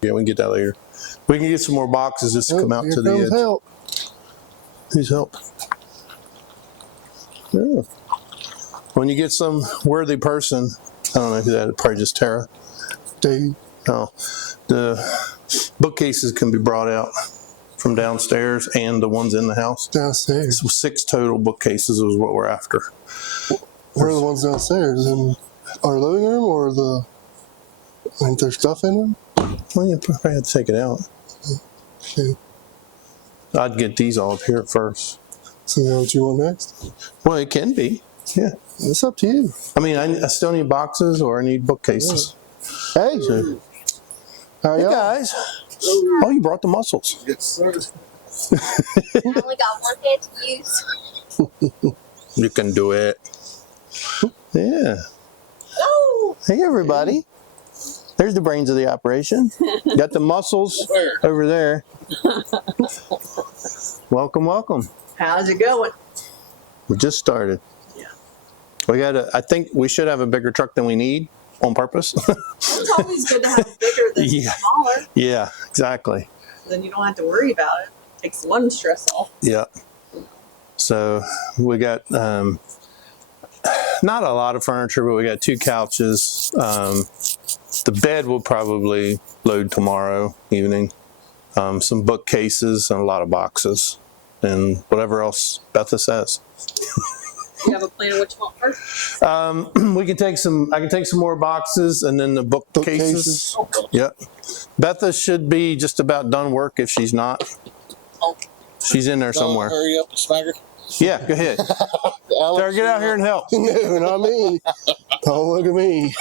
Yeah, we can get that later. We can get some more boxes just to come out to the edge. Help. Who's help? Yeah. When you get some worthy person, I don't know who that is, probably just Tara. Dave. No. The bookcases can be brought out from downstairs and the ones in the house. Downstairs. So 6 total bookcases is what we're after. Where are the ones downstairs? In our living room or the... Ain't there stuff in them? Well, you probably have to take it out. Okay. I'd get these all up here first. So you know what you want next? Well, it can be. Yeah. It's up to you. I mean, I still need boxes or I need bookcases. Hey. So, How hey, y'all? guys. Oh, you brought the mussels. Yes, sir. I only got one head to use. You can do it. Yeah. Oh! Hey, everybody. There's the brains of the operation. Got the mussels over there. Welcome, welcome. How's it going? We just started. Yeah. We got I think we should have a bigger truck than we need on purpose. It's always good to have bigger than Yeah. smaller. Yeah, exactly. Then you don't have to worry about it. Takes one stress off. Yeah. So we got not a lot of furniture, but we got 2 couches. The bed will probably load tomorrow evening. Some bookcases and a lot of boxes and whatever else Betha says. You have a plan of what you want first? We can take some. I can take some more boxes and then the bookcases. Yep. Betha should be just about done work if she's not. She's in there somewhere. Hurry up, Swagger. Yeah, go ahead. Sarah, get out here and help. No, not me. Don't look at me.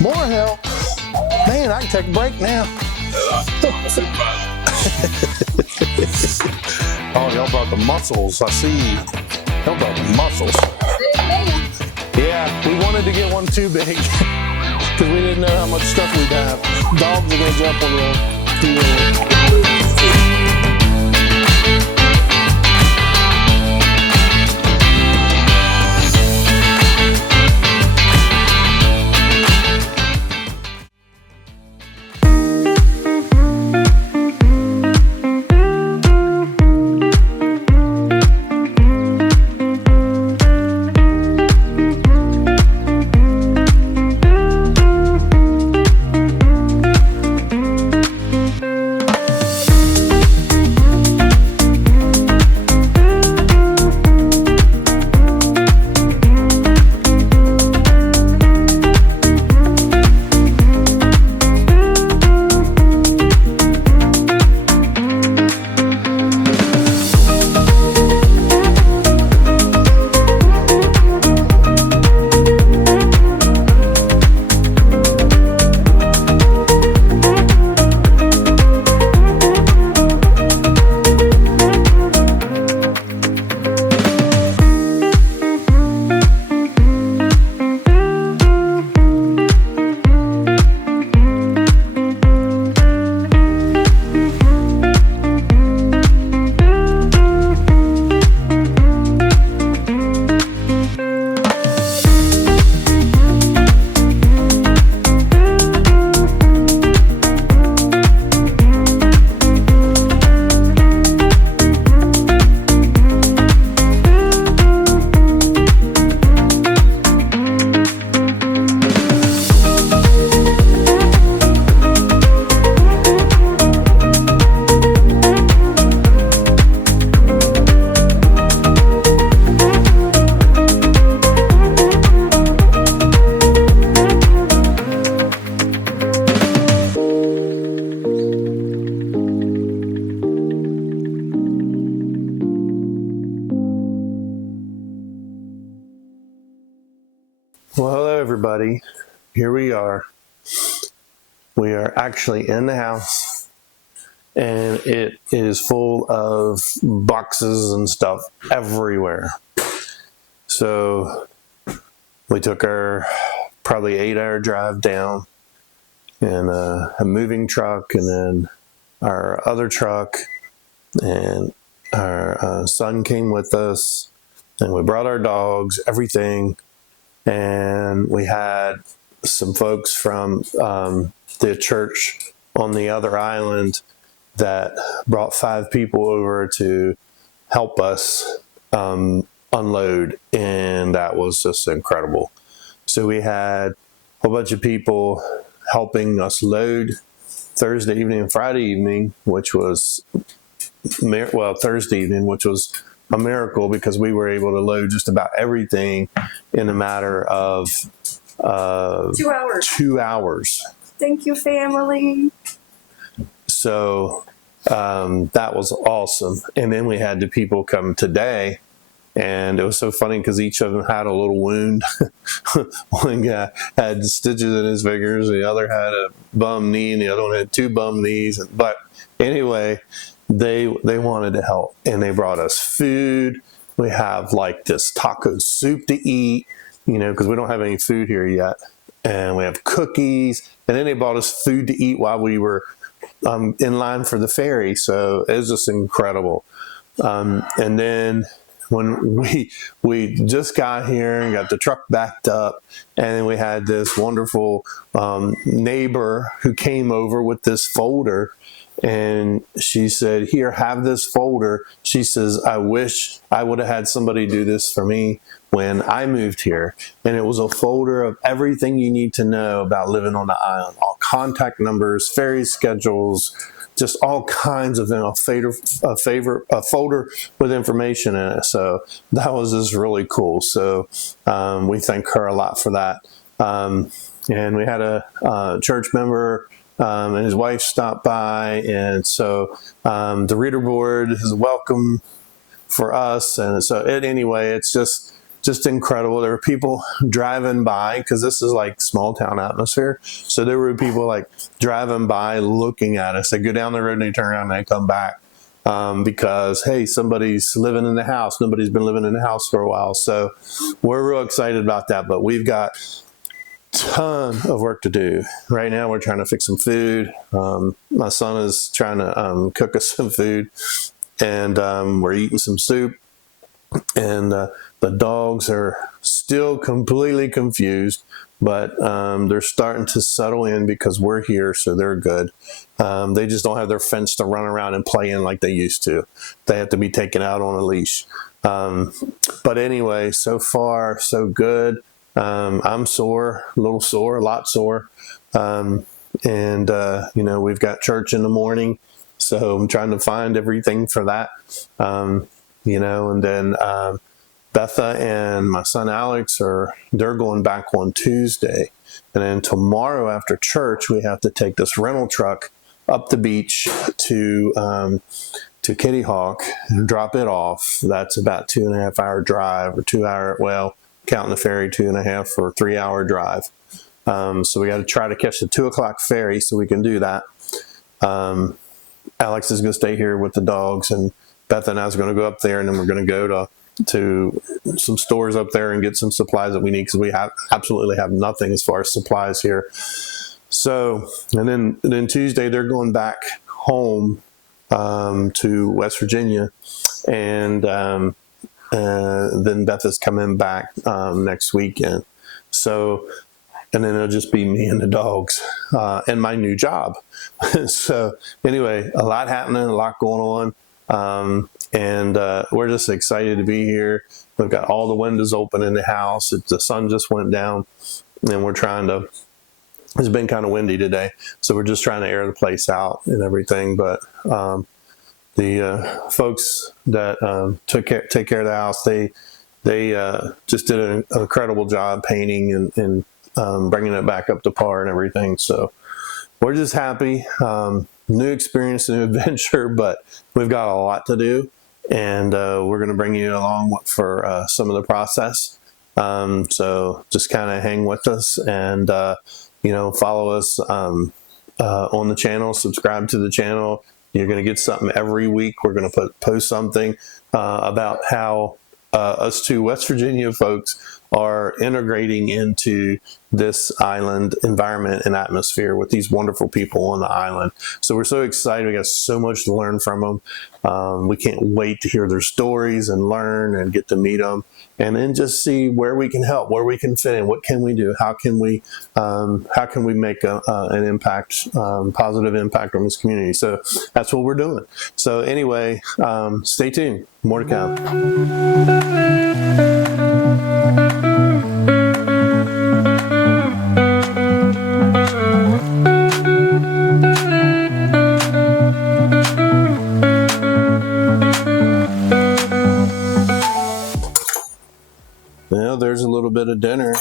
More help. Man, I can take a break now. Oh, y'all brought the mussels. I see. Y'all brought the mussels. Yeah, we wanted to get one too big because we didn't know how much stuff we'd have. Dogs are going to jump on the Well, hello, everybody. Here we are. We are actually in the house, and it is full of boxes and stuff everywhere. So we took our probably 8-hour drive down and a moving truck, and then our other truck, and our son came with us, and we brought our dogs, everything, and we had some folks from the church on the other island that brought 5 people over to help us unload, and that was just incredible. So we had a whole bunch of people helping us load Thursday evening and Friday evening, which was, Thursday evening, which was a miracle because we were able to load just about everything in a matter of 2 hours. 2 hours. Thank you, family. So that was awesome. And then we had the people come today, and it was so funny because each of them had a little wound. One guy had stitches in his fingers, the other had a bum knee, and the other one had 2 bum knees. But anyway, they wanted to help, and they brought us food. We have like this taco soup to eat, because we don't have any food here yet. And we have cookies, and then they bought us food to eat while we were in line for the ferry. So it was just incredible. And then when we just got here and got the truck backed up, and then we had this wonderful neighbor who came over with this folder, and she said, "Here, have this folder." She says, "I wish I would have had somebody do this for me when I moved here." And it was a folder of everything you need to know about living on the island, all contact numbers, ferry schedules, just all kinds of a folder with information in it. So that was just really cool. So we thank her a lot for that. And we had a church member and his wife stopped by, and so the reader board is welcome for us. And so anyway, it's just incredible. There were people driving by, because this is like small town atmosphere. So there were people like driving by looking at us. They go down the road and they turn around and they come back because, hey, somebody's living in the house. Nobody's been living in the house for a while. So we're real excited about that. But we've got ton of work to do. Right now we're trying to fix some food. My son is trying to cook us some food, and we're eating some soup. And the dogs are still completely confused, but they're starting to settle in because we're here, so they're good. They just don't have their fence to run around and play in like they used to. They have to be taken out on a leash. But anyway, so far, so good. I'm sore, a little sore, a lot sore. And we've got church in the morning, so I'm trying to find everything for that. And then Betha and my son Alex they're going back on Tuesday. And then tomorrow after church, we have to take this rental truck up the beach to Kitty Hawk and drop it off. That's about 2.5 hour drive, or 2 hour, well, counting the ferry, 2.5 or 3 hour drive. So we got to try to catch the 2:00 ferry so we can do that. Alex is going to stay here with the dogs, and Beth and I is going to go up there, and then we're going to go to some stores up there and get some supplies that we need, because we absolutely have nothing as far as supplies here. So, and then Tuesday they're going back home to West Virginia, and then Beth is coming back next weekend. So, and then it'll just be me and the dogs and my new job. So anyway, a lot happening, a lot going on. And we're just excited to be here. We've got all the windows open in the house. The sun just went down, and we're trying to, it's been kind of windy today, so we're just trying to air the place out and everything. But the folks that take care of the house, they just did an incredible job painting and bringing it back up to par and everything. So we're just happy. New experience, new adventure, but we've got a lot to do, and we're going to bring you along for some of the process. So just kind of hang with us, and follow us on the channel, subscribe to the channel. You're going to get something every week. We're going to post something about how us two West Virginia folks are integrating into this island environment and atmosphere with these wonderful people on the island. So we're so excited. We got so much to learn from them. We can't wait to hear their stories and learn and get to meet them, and then just see where we can help, where we can fit in, what can we do, how can we make an impact, positive impact on this community. So that's what we're doing. So anyway, stay tuned. More to come. Now there's a little bit of dinner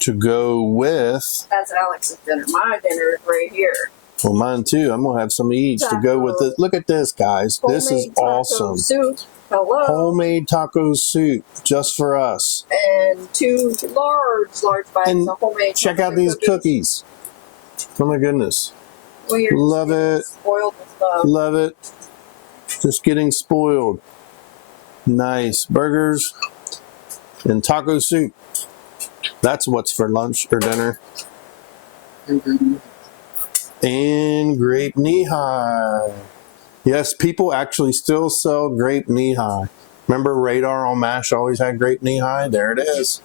to go with. That's Alex's dinner. My dinner is right here. Well, mine too. I'm gonna have some of each to go with it. Look at this, guys. This is Homemade taco awesome. Soup. Hello. Homemade taco soup just for us. And 2 large bites And of homemade. check taco out these cookies. Oh my goodness. We're Love it. Spoiled with stuff. Love it. Just getting spoiled. Nice burgers and taco soup. That's what's for lunch or dinner. And grape knee-high. Yes, people actually still sell grape knee-high. Remember Radar on MASH always had grape knee-high? There it is.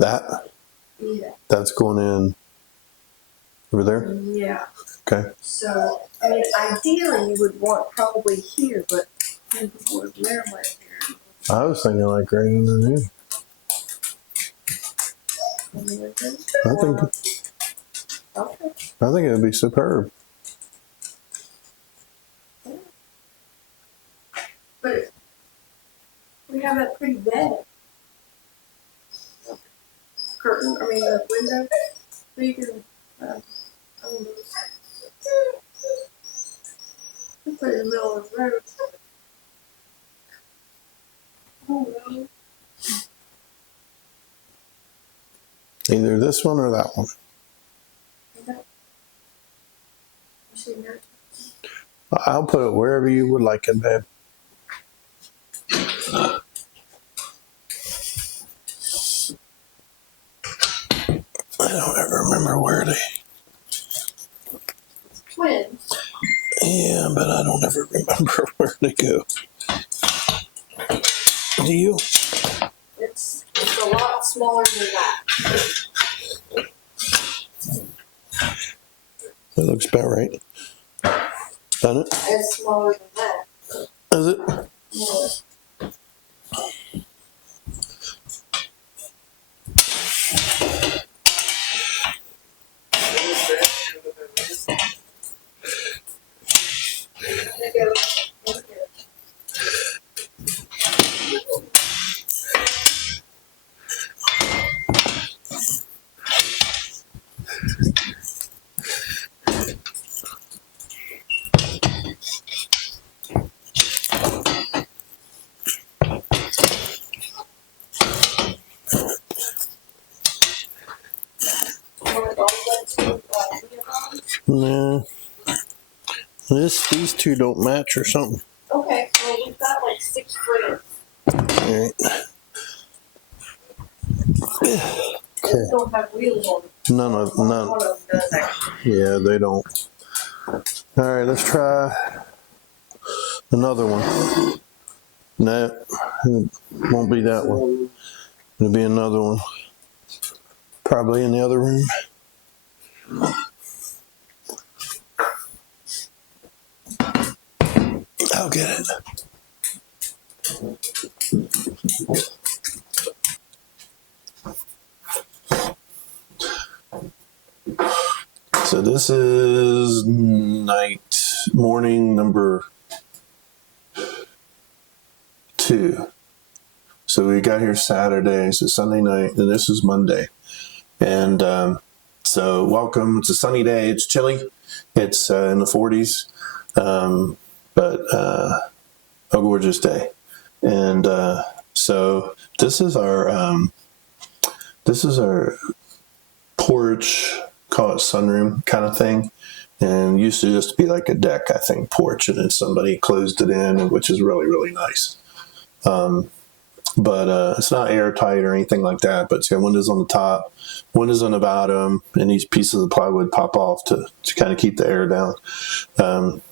Yeah. That's going in over there? Yeah. Okay. So, I mean, ideally you would want probably here, but you would wear my hair. I was thinking like right underneath. I think Okay. it would be superb. But we have that pretty bed. Curtain, I mean, the window. So you can, I don't know. You put it in the middle of the road. Oh, no. Either this one or that one. Okay. You see that? I'll put it wherever you would like it, babe. I don't ever remember where they. Twins. Yeah, but I don't ever remember where they go. Do you? It's a lot smaller than that. That looks about right. Done it? It's smaller than that. Is it? Yeah. Nah. These two don't match or something. Okay, well we've got like 6 frames. Alright. These don't have wheels on them. None. One of them does actually. Yeah, they don't. Alright, let's try another one. No, it won't be that one. It'll be another one. Probably in the other room. I'll get it. So this is morning number 2. So we got here Saturday, so Sunday night, and this is Monday. And so welcome. It's a sunny day. It's chilly. It's in the 40s, but a gorgeous day. And so this is our porch, call it sunroom kind of thing. and used to just be like a deck, I think, porch, and then somebody closed it in, which is really, really nice. But it's not airtight or anything like that, but it's got windows on the top, windows on the bottom, and these pieces of plywood pop off to kind of keep the air down.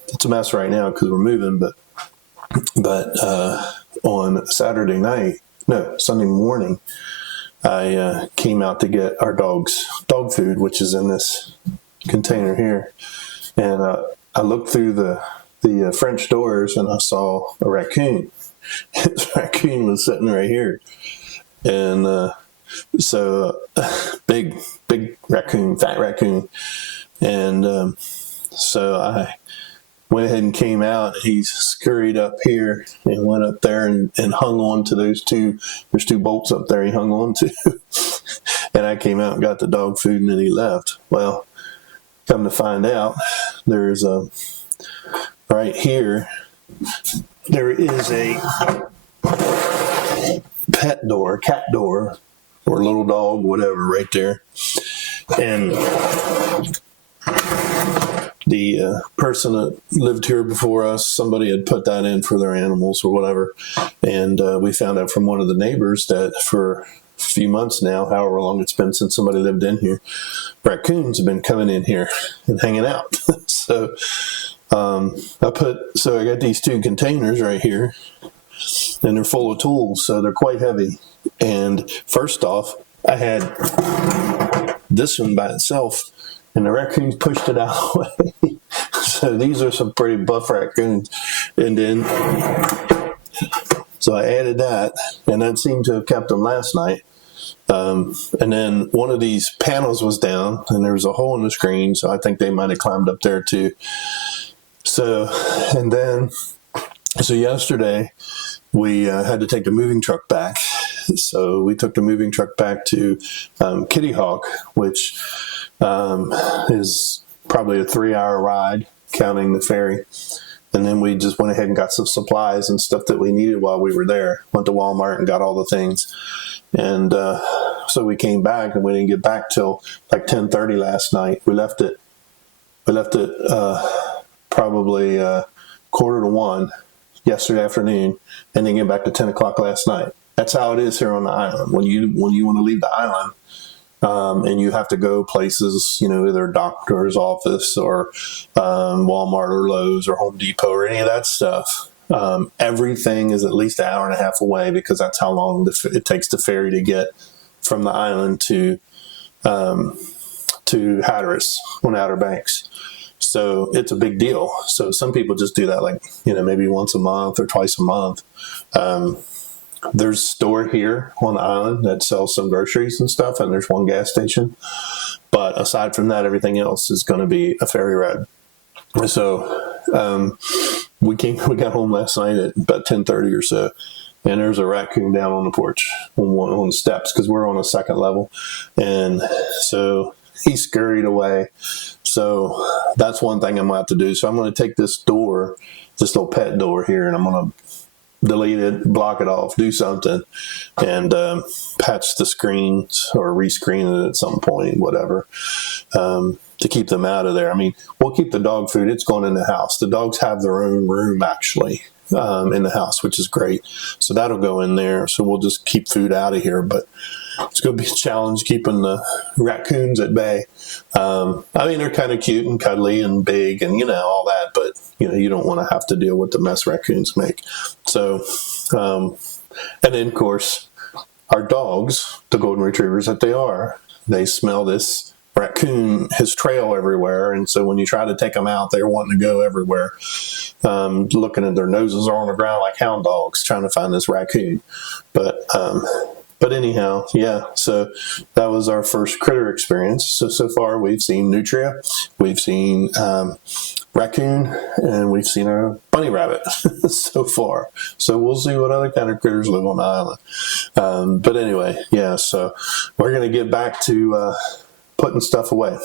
It's a mess right now because we're moving, but on Sunday morning, I came out to get our dog's dog food, which is in this container here, and I looked through the French doors and I saw a raccoon. His raccoon was sitting right here, and so big raccoon, fat raccoon, and so I went ahead and came out. He scurried up here and went up there and hung on to there's two bolts up there he hung on to. And I came out and got the dog food, and then he left. Well, come to find out, there's right here, there is a pet door, cat door, or little dog, whatever, right there. And the person that lived here before us, somebody had put that in for their animals or whatever. And we found out from one of the neighbors that for a few months now, however long it's been since somebody lived in here, raccoons have been coming in here and hanging out. So I got these two containers right here, and they're full of tools, so they're quite heavy. And first off, I had this one by itself, and the raccoons pushed it out of the way. So these are some pretty buff raccoons. And then, so I added that, and that seemed to have kept them last night. And then one of these panels was down, and there was a hole in the screen, so I think they might have climbed up there too. So yesterday we had to take the moving truck back. So we took the moving truck back to Kitty Hawk, which is probably a 3-hour ride, counting the ferry. And then we just went ahead and got some supplies and stuff that we needed while we were there. Went to Walmart and got all the things. And so we came back, and we didn't get back till like 10:30 last night. We left it probably 1:45 yesterday afternoon, and then get back to 10 o'clock last night. That's how it is here on the island. When you want to leave the island, and you have to go places, either a doctor's office or Walmart or Lowe's or Home Depot or any of that stuff, everything is at least an hour and a half away, because that's how long it takes the ferry to get from the island to Hatteras on Outer Banks. So it's a big deal. So some people just do that, like, maybe once a month or twice a month. There's a store here on the island that sells some groceries and stuff, and there's one gas station. But aside from that, everything else is going to be a ferry ride. So we got home last night at about 10:30 or so, and there's a raccoon down on the porch on the steps, because we're on a second level. And so he scurried away. So that's one thing I'm going to have to do. So I'm going to take this door, this little pet door here, and I'm going to delete it, block it off, do something, and patch the screens or rescreen it at some point, whatever, to keep them out of there. I mean, we'll keep the dog food. It's going in the house. The dogs have their own room, actually, in the house, which is great. So that'll go in there. So we'll just keep food out of here. But it's going to be a challenge keeping the raccoons at bay. I mean, they're kind of cute and cuddly and big and, all that, but, you don't want to have to deal with the mess raccoons make. So, and then, of course, our dogs, the golden retrievers that they are, they smell this raccoon, his trail everywhere. And so when you try to take them out, they're wanting to go everywhere, looking at their noses are on the ground like hound dogs, trying to find this raccoon. But anyhow, yeah, so that was our first critter experience. So far we've seen nutria, we've seen raccoon, and we've seen a bunny rabbit so far. So we'll see what other kind of critters live on the island. But anyway, yeah, so we're going to get back to putting stuff away.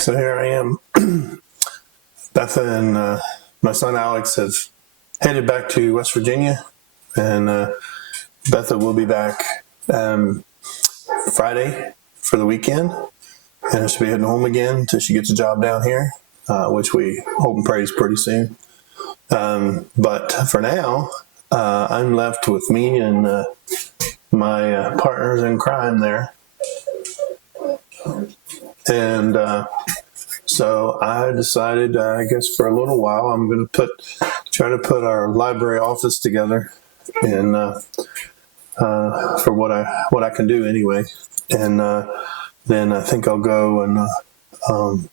So here I am. Beth and my son Alex have headed back to West Virginia, and Betha will be back Friday for the weekend, and she'll be heading home again until she gets a job down here, which we hope and pray is pretty soon. But for now, I'm left with me and my partners in crime there. And so I decided, I guess for a little while, I'm going to try to put our library office together, and for what I can do anyway. And then I think I'll go and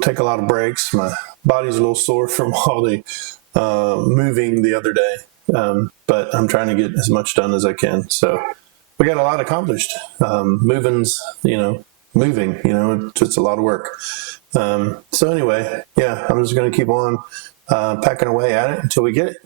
take a lot of breaks. My body's a little sore from all the moving the other day, but I'm trying to get as much done as I can. So we got a lot accomplished. Moving, it's a lot of work. So anyway, yeah, I'm just going to keep on packing away at it until we get it.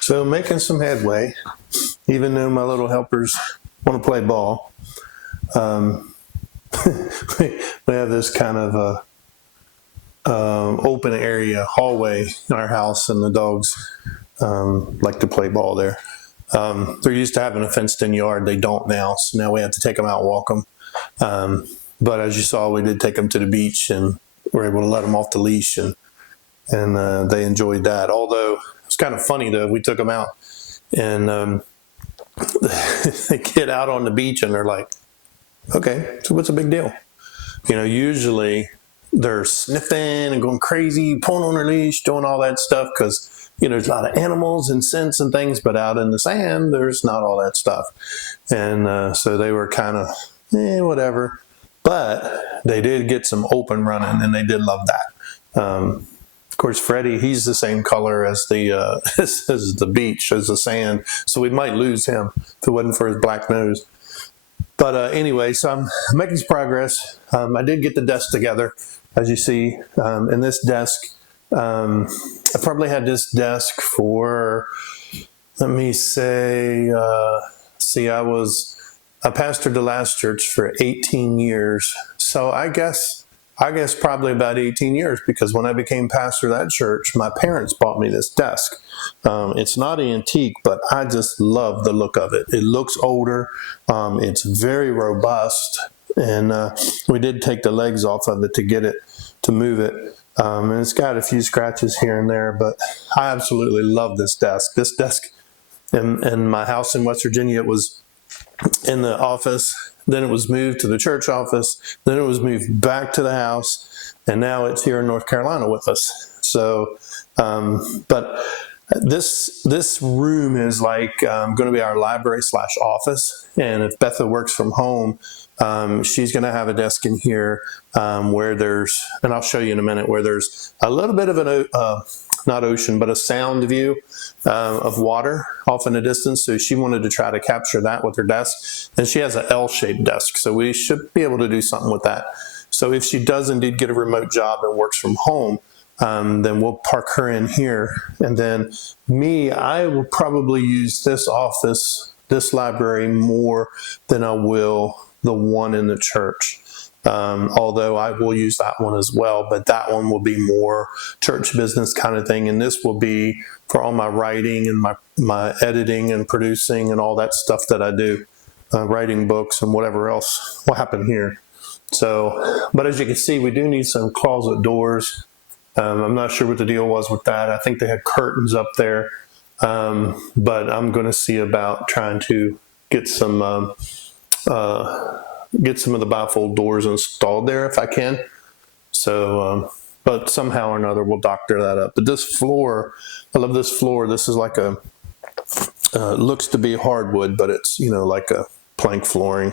So making some headway, even though my little helpers want to play ball. We have this kind of open area hallway in our house, and the dogs like to play ball there. They're used to having a fenced-in yard. They don't now, so now we have to take them out and walk them. But as you saw, we did take them to the beach, and we're able to let them off the leash, and they enjoyed that. Although it's kind of funny though, we took them out, and they get out on the beach, and they're like, "Okay, so what's the big deal?" Usually they're sniffing and going crazy, pulling on their leash, doing all that stuff because there's a lot of animals and scents and things. But out in the sand, there's not all that stuff, and so they were kind of whatever. But they did get some open running, and they did love that. Of course, Freddie, he's the same color as the as the beach, as the sand, so we might lose him if it wasn't for his black nose. But anyway, so I'm making some progress. I did get the desk together, as you see. And this desk, I probably had this desk for, let me say, I pastored the last church for 18 years. So I guess probably about 18 years, because when I became pastor of that church, my parents bought me this desk. It's not antique, but I just love the look of it. It looks older. It's very robust. And we did take the legs off of it to move it. And it's got a few scratches here and there, but I absolutely love this desk. This desk in my house in West Virginia, it was in the office, then it was moved to the church office, then it was moved back to the house, and now it's here in North Carolina with us. So, but this room is like going to be our library / office, and if Betha works from home, she's going to have a desk in here where there's, and I'll show you in a minute, where there's a little bit of an not ocean, but a sound view of water off in the distance. So she wanted to try to capture that with her desk. And she has an L-shaped desk, so we should be able to do something with that. So if she does indeed get a remote job and works from home, then we'll park her in here. And then I will probably use this office, this library, more than I will the one in the church. Although I will use that one as well, but that one will be more church business kind of thing. And this will be for all my writing and my editing and producing and all that stuff that I do, writing books and whatever else will happen here. So, but as you can see, we do need some closet doors. I'm not sure what the deal was with that. I think they had curtains up there. But I'm going to see about trying to get some of the bifold doors installed there if I can. So, but somehow or another we'll doctor that up. But this floor, I love this floor. This is like a, looks to be hardwood, but it's, like a plank flooring.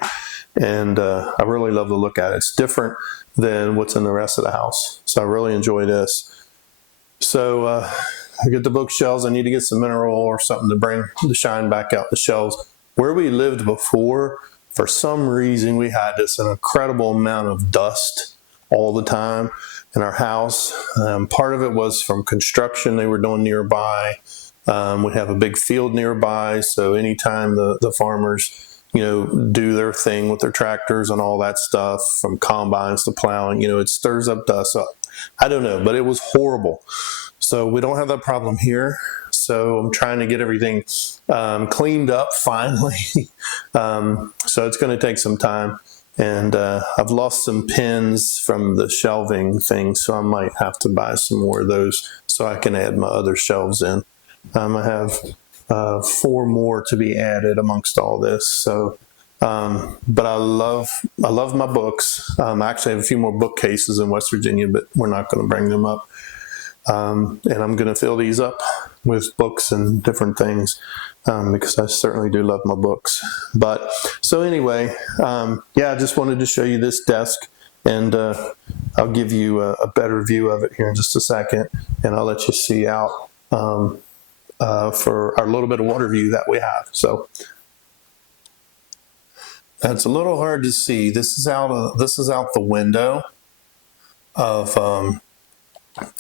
And I really love the look at it. It's different than what's in the rest of the house. So I really enjoy this. So I get the bookshelves. I need to get some mineral oil or something to bring the shine back out the shelves. Where we lived before, for some reason, we had this an incredible amount of dust all the time in our house. Part of it was from construction they were doing nearby. We have a big field nearby, so anytime the farmers do their thing with their tractors and all that stuff, from combines to plowing, it stirs up dust. So I don't know, but it was horrible. So we don't have that problem here. So I'm trying to get everything cleaned up finally. So it's going to take some time. And I've lost some pins from the shelving thing, so I might have to buy some more of those so I can add my other shelves in. I have 4 more to be added amongst all this. So, but I love my books. I actually have a few more bookcases in West Virginia, but we're not going to bring them up. And I'm going to fill these up with books and different things, because I certainly do love my books. But so anyway, I just wanted to show you this desk, and I'll give you a better view of it here in just a second, and I'll let you see out for our little bit of water view that we have. So that's a little hard to see. This is out the window of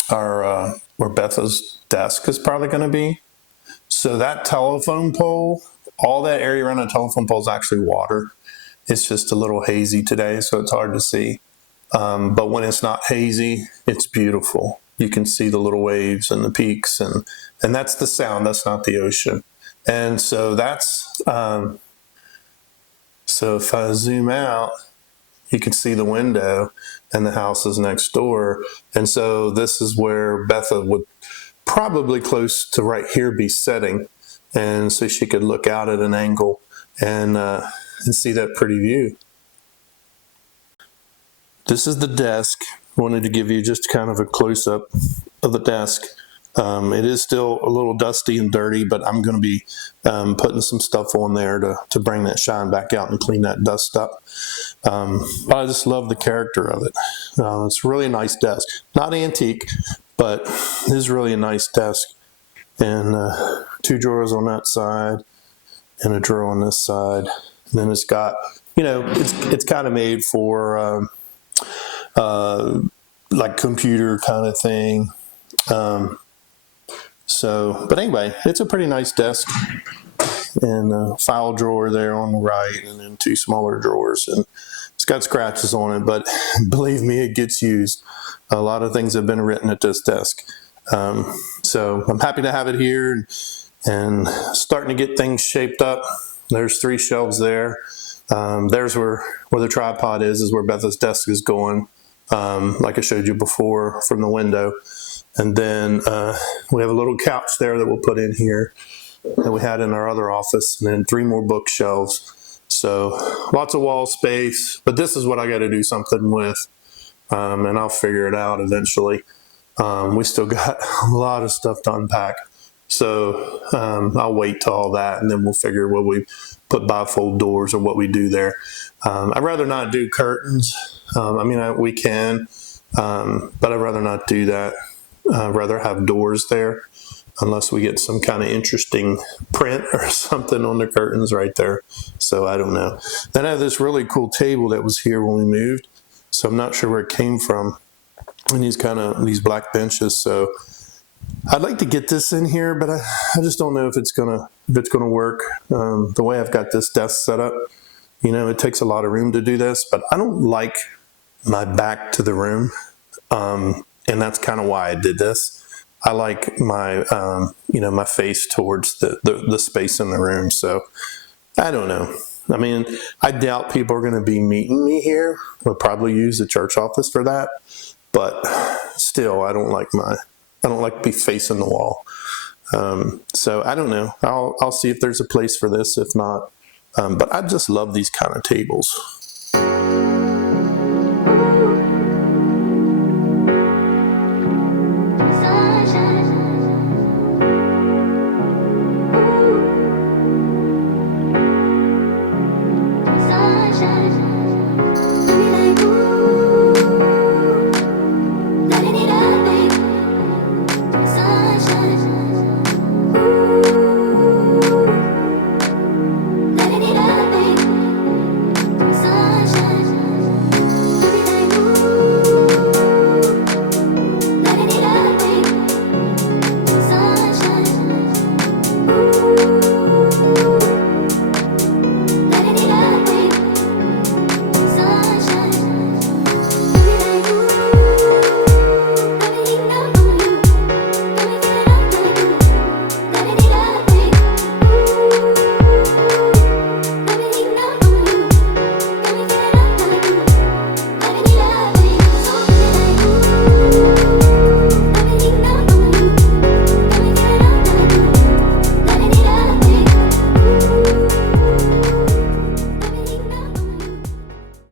our where Betha's desk is probably going to be. So that telephone pole, all that area around the telephone pole is actually water. It's just a little hazy today, so it's hard to see. But when it's not hazy, it's beautiful. You can see the little waves and the peaks, and that's the sound. That's not the ocean. And so that's so if I zoom out, you can see the window and the house is next door. And so this is where Betha would probably close to right here be sitting. And so she could look out at an angle and see that pretty view. This is the desk. I wanted to give you just kind of a close-up of the desk. It is still a little dusty and dirty, but I'm going to be putting some stuff on there to bring that shine back out and clean that dust up. But I just love the character of it. It's a really nice desk. Not antique, but it is really a nice desk. And 2 drawers on that side and a drawer on this side. And then it's got, it's kind of made for like computer kind of thing. But anyway, it's a pretty nice desk, and a file drawer there on the right, and then 2 smaller drawers, and it's got scratches on it, but believe me, it gets used. A lot of things have been written at this desk. So I'm happy to have it here and starting to get things shaped up. There's 3 shelves there. There's where the tripod is where Betha's desk is going, like I showed you before from the window. And then we have a little couch there that we'll put in here that we had in our other office, and then 3 more bookshelves. So lots of wall space, but this is what I got to do something with, and I'll figure it out eventually. We still got a lot of stuff to unpack. So I'll wait till all that, and then we'll figure what we put bifold doors or what we do there. I'd rather not do curtains. We can, but I'd rather not do that. I'd rather have doors there unless we get some kind of interesting print or something on the curtains right there. So I don't know. Then I have this really cool table that was here when we moved. So I'm not sure where it came from. And these black benches. So I'd like to get this in here, but I just don't know if it's gonna work. The way I've got this desk set up, you know, it takes a lot of room to do this, but I don't like my back to the room. And that's kind of why I did this. I like my, you know, my face towards the space in the room. So I don't know. I mean, I doubt people are going to be meeting me here. We'll probably use the church office for that. But still, I don't like to be facing the wall. So I don't know. I'll see if there's a place for this. If not, but I just love these kind of tables.